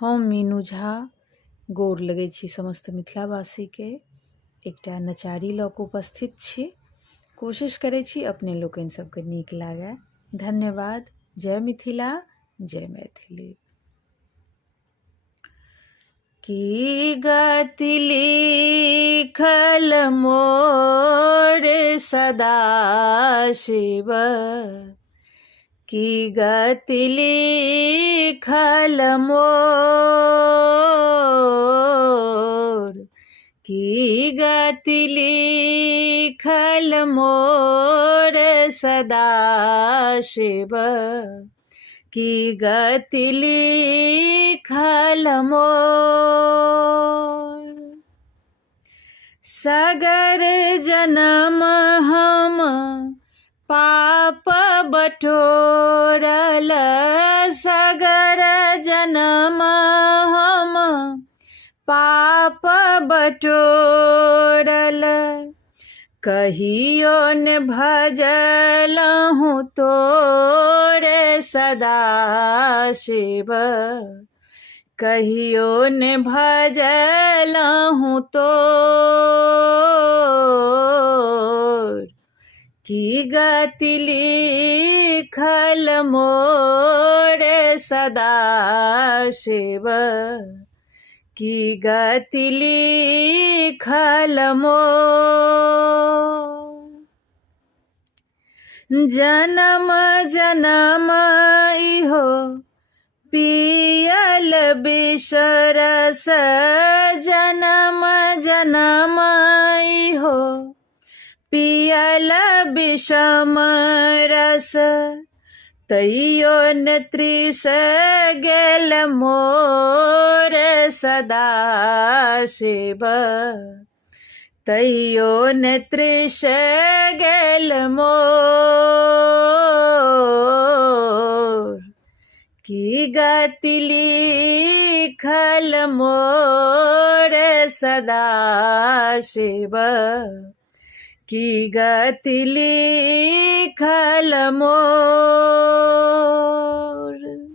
हम मीनू झा गोर लगै छी समस्त मिथिलावासीके। एकटा नचारी लऽ कऽ उपस्थित छी। कोशिश करै छी अपने लोकनि सबके नीक लागै। धन्यवाद। जय मिथिला, जय मैथिली। की गति लिखल मोर सदाशिव, की गति लिखल मोर, की गति लिखल मोर सदाशिव, की गति लिखल मोर। सगर जन्म हम पाप बटोरल, सगर जन्म हम पाप बटोरल, कहियो ने भजलहु तोरे सदाशिव, कहियो ने भजलहु तोर। की गति लिखल मोर सदाशिव, की गति लिखल मोर। जन्म जन्म इहो पियल बिषरस, जन्म जन्म इहो पियल विषम रस, तैयो न तृष गेल मोर सदाशिव, तैयो न तृष गेल मोर। की गति लिखल मोर सदाशिव, की गति लिखल मोर।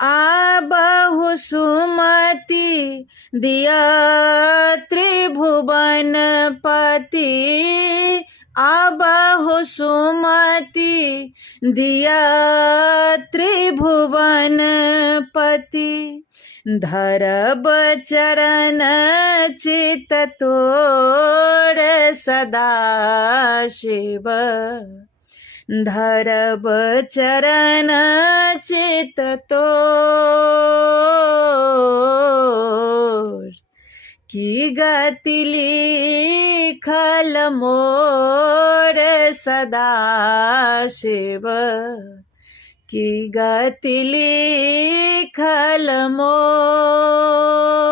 आबहु सुमति दिया त्रिभुवनपति, आबहु सुमति दिया त्रिभुवनपति, धरब चरण चित तोर सदाशिव, धरब चरण चित तोर। की गति लिखल मोर सदाशिव, की गति लिखल मोर।